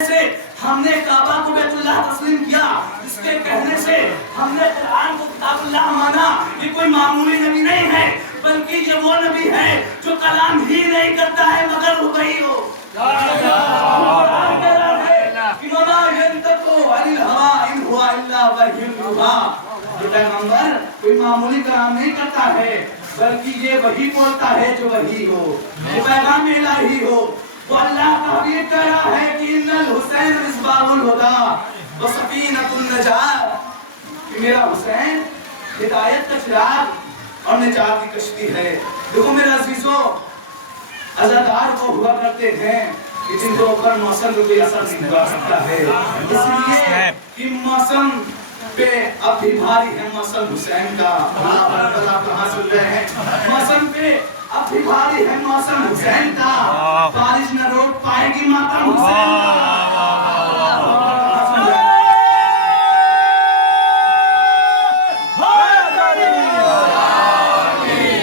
سے ہم نے کعبہ کو بیت اللہ تسلیم کیا، اس کے کہنے سے ہم نے قرآن کو کتاب اللہ مانا۔ یہ کوئی معمولی نبی نہیں ہے، بلکہ یہ وہ نبی ہے جو کلام ہی نہیں کرتا ہے مگر وحی ہو۔ یہ پیغمبر کوئی معمولی کلام نہیں کرتا ہے، بلکہ یہ وحی بولتا ہے جو وحی ہو، وہ پیغام الہی ہو۔ تو اللہ کا حبیب کہہ رہا ہے کہ ان الحسین مصباح الہدی وسفینۃ النجات، کہ میرا حسین ہدایت کا چراغ اور نجات کی کشتی ہے۔ دیکھو میرے عزیزو، عزادار وہ ہوا کرتے ہیں کہ جن کے اوپر موسم کا کوئی اثر نہیں ہوا سکتا ہے، اس لیے کہ موسم پہ اب بھی بھاری ہے موسم حسین کا۔ اللہ کہاں سن رہے ہیں؟ موسم پہ اب بھی بھاری ہے موسم حسین کا، بارش نہ روک پائے گی ماتم حسین کا۔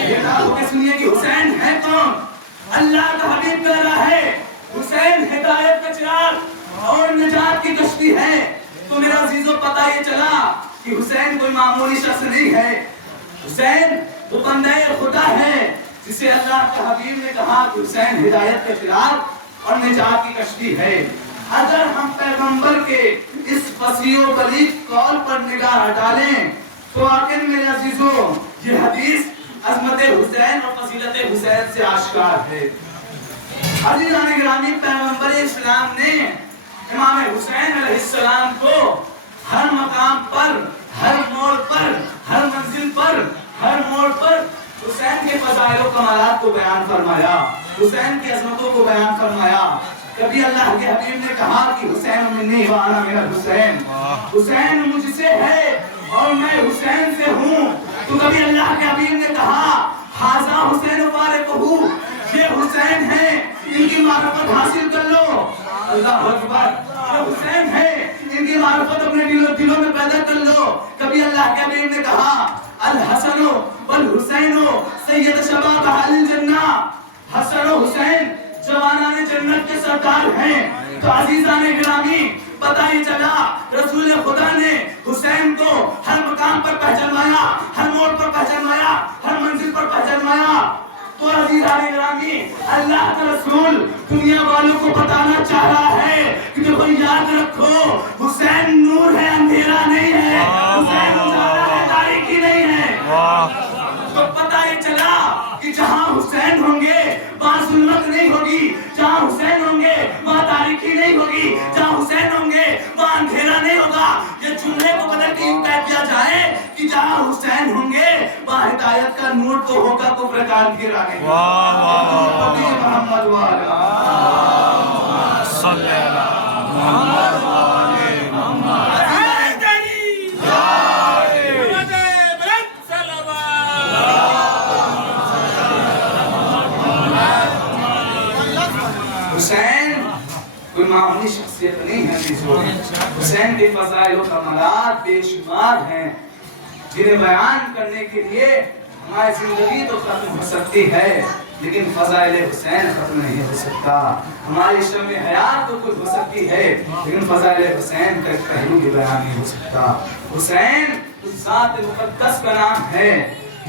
یہ ہو کے سنیے کہ حسین ہے کون؟ اللہ کا حبیب کہہ رہا ہے حسین ہدایت کا چراغ اور نجات کی کشتی ہے۔ تو میرا عزیزو پتہ یہ چلا کہ حسین کوئی معمولی شخص نہیں ہے، حسین وہ بندہ خدا ہے جسے اللہ کے حبیب نے کہا کہ حسین ہدایت کا چراغ اور نجات کی کشتی ہے۔ اگر ہم پیغمبر کے اس فصیح و بلیغ قول پر نگاہ ڈالیں تو آخر میرے عزیزو یہ حدیث عظمت حسین اور فضیلت حسین سے آشکار ہے۔ عزیزان گرامی، پیغمبر اسلام نے امام حسین علیہ السلام کو ہر مقام پر، ہر موڑ پر، ہر منزل پر، ہر موڑ پر حسین کے فضائل و کمالات کو بیان فرمایا، حسین کی عظمتوں کو بیان فرمایا۔ کبھی اللہ کے حبیب نے کہا کہ حسین منی وانا میرا حسین، حسین مجھ سے ہے اور میں حسین سے ہوں۔ تو کبھی اللہ کے حبیب نے کہا حاذا حسین فارقہ، یہ حسین ہے، ان کی معرفت حاصل کر لو۔ اللہ اکبر، یہ حسین ہے، ان کی معرفت اپنے دلوں میں پیدا کر لو۔ کبھی اللہ کے حبیب نے کہا الحسن والحسین سید شباب اہل الجنہ، حسن و حسین جوانان جنت کے سردار ہیں۔ تو عزیزان گرامی، پتہ ہی چلا رسول خدا نے حسین کو ہر مقام پر پہچانوایا، ہر موڑ پر پہچانوایا، ہر منزل پر پہچانوایا۔ تو عزیزان گرامی، اللہ کا رسول دنیا والوں کو بتانا چاہ رہا ہے کہ دیکھو یاد رکھو حسین نور ہے، اندھیرا نہیں ہے، حسین اجالا ہے، تاریکی نہیں ہے۔ تو پتہ یہ چلا کہ جہاں حسین ہوں گے وہاں ظلمت نہیں ہوگی، جہاں حسین ہوں گے وہاں تاریکی نہیں ہوگی، جہاں حسین ہوں گے وہاں اندھیرا نہیں ہوگا۔ یہ جملے کو بدل کے یوں کہہ دیا جائے کہ جہاں حسین ہوں گے وہاں ہدایت کا نور تو ہوگا، کفر کا اندھیرا نہیں ہوگا۔ نبی محمد والا صلی اللہ حسین کوئی معمولی شخصیت نہیں ہے عزیزو، حسین کے فضائل و کمالات بے شمار ہیں جنہیں بیان کرنے کے لیے ہماری زندگی تو ختم ہو سکتی ہے لیکن فضائل حسین ختم نہیں ہو سکتا۔ ہماری شمع حیات تو کچھ ہو سکتی ہے لیکن فضائل حسین کا ایک پہلو بھی بیان نہیں ہو سکتا۔ حسین اس ذات مقدس کا نام ہے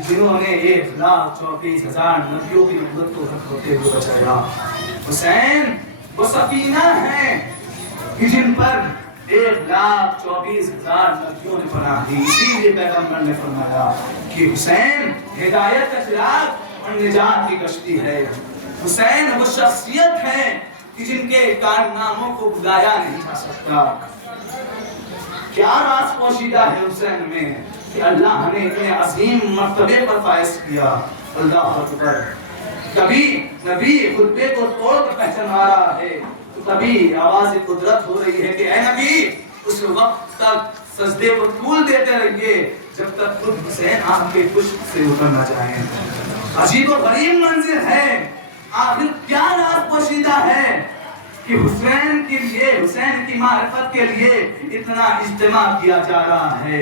جنہوں نے 1,24,000 نبیوں کی نبوت کو ختم ہوتے ہوئے بچایا۔ حسین وہ سفینہ ہیں کہ جن پر 1,24,000 نبیوں نے پناہ دی۔ اسی لیے پیغمبر نے فرمایا کہ حسین ہدایت کا چراغ اور نجات کی کشتی ہے۔ حسین وہ شخصیت ہے کہ جن کے کارناموں کو بلایا نہیں جا سکتا۔ کیا راز پوشیدہ ہے حسین میں کہ اللہ نے اتنے عظیم مرتبے پر فائز کیا۔ اللہ اکبر، کبھی نبی خطبے کو توڑ کر پہچانوا رہا ہے تو کبھی آواز قدرت ہو رہی ہے کہ اے نبی اس وقت تک سجدے کو طول دیتے رہیے جب تک خود حسین آپ کے پشت سے اتر نہ جائیں۔ عجیب و غریب منظر ہے، آخر کیا راز پوشیدہ ہے کہ حسین کے لیے، حسین کی معرفت کے لیے اتنا اجتماع کیا جا رہا ہے۔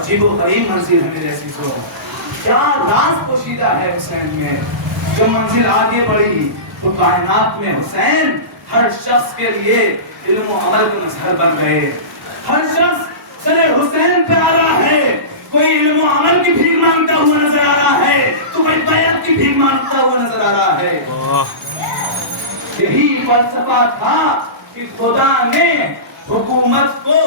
عجیب و غریب منظر ہے میرے عزیزو، کیا راز پوشیدہ ہے حسین میں۔ جو منزل آگے بڑھی تو کائنات میں حسین ہر شخص کے لیے علم و عمل کا مظہر بن گئے. ہر شخص سر حسین پہ آ رہا ہے. کوئی علم و عمل کی بھیک مانگتا ہوا نظر آ رہا ہے تو کوئی بیعت کی بھیک مانگتا ہوا نظر آ رہا ہے. یہی فلسفہ تھا کہ خدا نے حکومت کو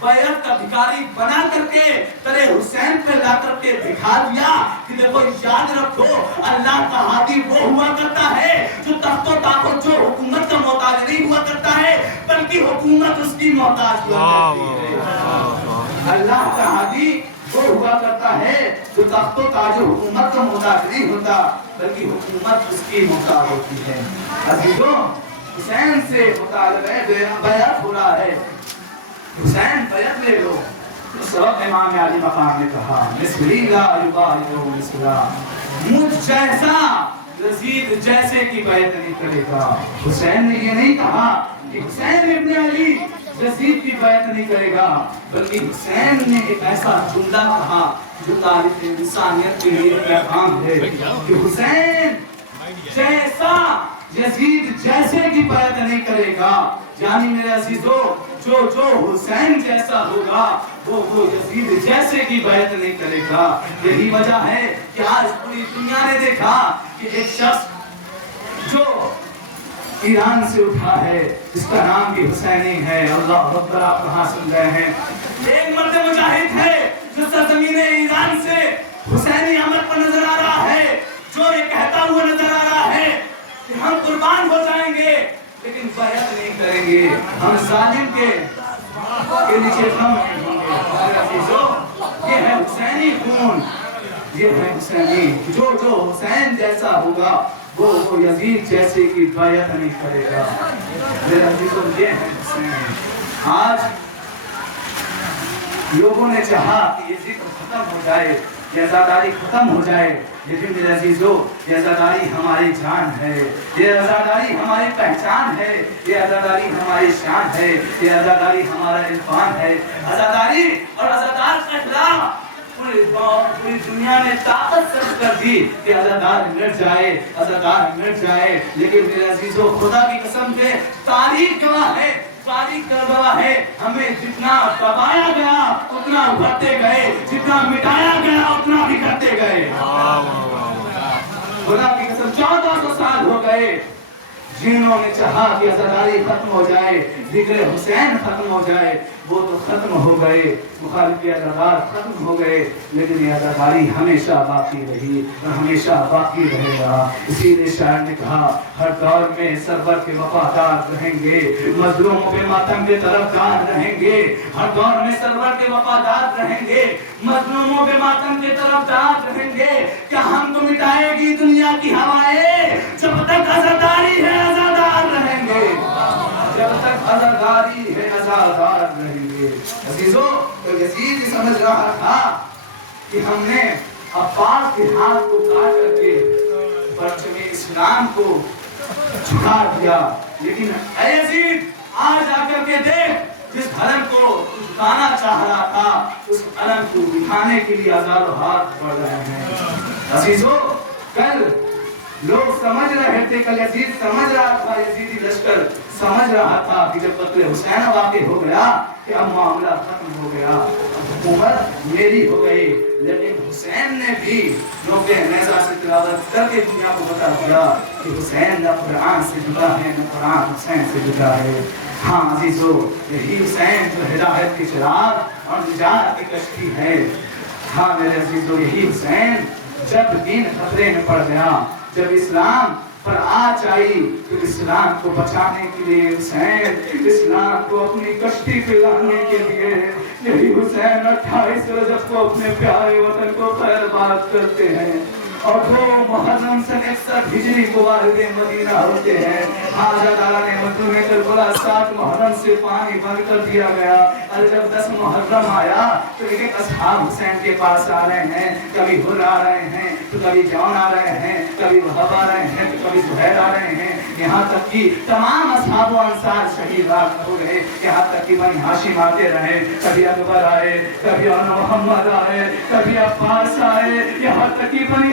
بیعت کا بھکاری بنا کر کے ترے حسین پہ لا کر کے دکھا دیا کہ دیکھو یاد رکھو اللہ کا ہادی وہ ہوا کرتا ہے جو تخت و طاقت جو حکومت کا محتاج نہیں ہوا کرتا ہے بلکہ حکومت اس کی محتاج ہوا کرتی ہے. اللہ کا ہادی وہ ہوا کرتا ہے جو تخت و تاج حکومت کا محتاج نہیں ہوتا بلکہ حکومت اس کی محتاج ہوتی ہے. عزیزوں حسین سے مطالبہ بیعت ہو رہا ہے. حسین بیعت لے لو. اس وقت امام علی مقام نے کہا مثلی لا یبایع مثلا، مجھ جیسا یزید جیسے کی بیعت نہیں کرے گا. حسین نے یہ نہیں کہا کہ حسین ابن علی یزید کی بیعت نہیں کرے گا بلکہ حسین نے ایک ایسا جملہ کہا جو تاریخ انسانیت کے لیے پیغام ہے کہ حسین جیسا یزید جیسے کی بیعت نہیں کرے گا. یعنی میرے عزیزو جو حسین جیسا ہوگا وہ یزید جیسے کی بیعت نہیں کرے گا. یہی وجہ ہے کہ آج پوری دنیا نے دیکھا کہ ایک شخص جو ایران سے اٹھا ہے اس کا نام بھی حسینی ہے. اللہ اکبر. آپ کہاں سن رہے ہیں؟ ایک مرد مجاہد ہے جو سرزمین ایران سے حسینی عمل پر نظر آ رہا ہے جو یہ کہتا ہوا نظر آ رہا ہے کہ ہم قربان ہو جائیں گے لیکن بیعت نہیں کریں گے. ہم ظالم کے نیچے خم نہیں ہوں گے. یہ ہے حسینی خون. یہ ہے حسینی. جو حسین جیسا ہوگا وہ یزید جیسے کی بیعت نہیں کرے گا. میرے عزیزوں یہ ہے حسین. آج لوگوں نے چاہا کہ یہ ذکر ختم ہو جائے، یہ عزاداری ختم ہو جائے، لیکن میرے عزیزو یہ عزاداری ہماری جان ہے، یہ عزاداری ہماری پہچان ہے، یہ عزاداری ہماری شان ہے، یہ عزاداری ہمارا عرفان ہے. عزاداری اور عزادار کا خلاف پوری دنیا نے طاقت صرف کر دی کہ عزادار مٹ جائے، عزادار مٹ جائے. لیکن میرے عزیزو خدا کی قسم سے تاریخ گواہ ہے، تاریخ کا گواہ ہے. ہمیں جتنا دبایا گیا اتنا ابھرتے گئے، جتنا مٹایا گیا اتنا بھی کرتے گئے. خدا کی قسم 1400 سال ہو گئے جنہوں نے چاہا کہ عزاداری ختم ہو جائے، ذکر حسین ختم ہو جائے، وہ تو ختم ہو گئے. مخالفی عزادار ختم ہو گئے لیکن یہ عزاداری ہمیشہ باقی رہی اور ہمیشہ باقی رہے گا. اسی لیے شاعر نے کہا ہر دور میں سرور کے وفادار رہیں گے، مظلوموں کے ماتم کے طرفدار رہیں گے. ہر دور میں سرور کے وفادار رہیں گے، مظلوموں کے ماتم کے طرفدار رہیں گے. کیا ہم کو مٹائے گی دنیا کی ہوائیں؟ جب تک عزاداری ہے عزادار رہیں گے، جب تک عزاداری ہے عزادار رہیں گے. عزیزو تو یزید سمجھ رہا تھا کہ ہم نے عباس کے ہاتھ کو کاٹ کر کے پرچم اسلام کو جھکا دیا. لیکن اے یزید آج آ کر کے دیکھ جس علم کو جھکانا چاہ رہا تھا اس علم کو دکھانے کے لیے ہزاروں ہاتھ بڑھ رہے ہیں. عزیزو کل لوگ سمجھ رہے تھے، کل یزید سمجھ رہا تھا، یزیدی لشکر سمجھ رہا تھا کہ جب قتل حسین واقع ہو گیا کہ اب معاملہ ختم ہو گیا، اب حکومت میری ہو گئی. لیکن حسین نے بھی لوگ نیزہ سے تلاوت کر کے دنیا کو بتا دیا کہ حسین نہ قرآن سے جدا ہے نہ قرآن حسین سے جدا ہے. ہاں عزیزو یہی حسین جو ہدایت کی چراغ اور نجات کی کشتی ہے. ہاں میرے عزیزو یہی حسین جب دین خطرے میں پڑ گیا، جب اسلام پر آنچ آئی تو اسلام کو بچانے کے لیے حسین، اسلام کو اپنی کشتی پہ لانے کے لیے یہی حسین 28 رجب کو اپنے پیارے وطن کو خیر بات کرتے ہیں. اور وہ محرم سن 61 ہجری کو والد مدینہ ہوتے ہیں. حاجہ تعالیٰ نے مظلوم کربلا 7 محرم سے پانی بند کر دیا گیا. اور جب 10 محرم آیا تو ایک اصحاب حسین کے پاس آ رہے ہیں، کبھی ہر آ رہے ہیں تو کبھی جون آ رہے ہیں، کبھی وہب آ رہے ہیں تو کبھی زہیر آ رہے ہیں. یہاں تک کہ تمام اصحاب و انصار شہید ہو گئے. یہاں تک کہ بنی ہاشم آتے رہے، کبھی اکبر آئے، کبھی محمد آئے، کبھی عباس آئے. یہاں تک کہ بنی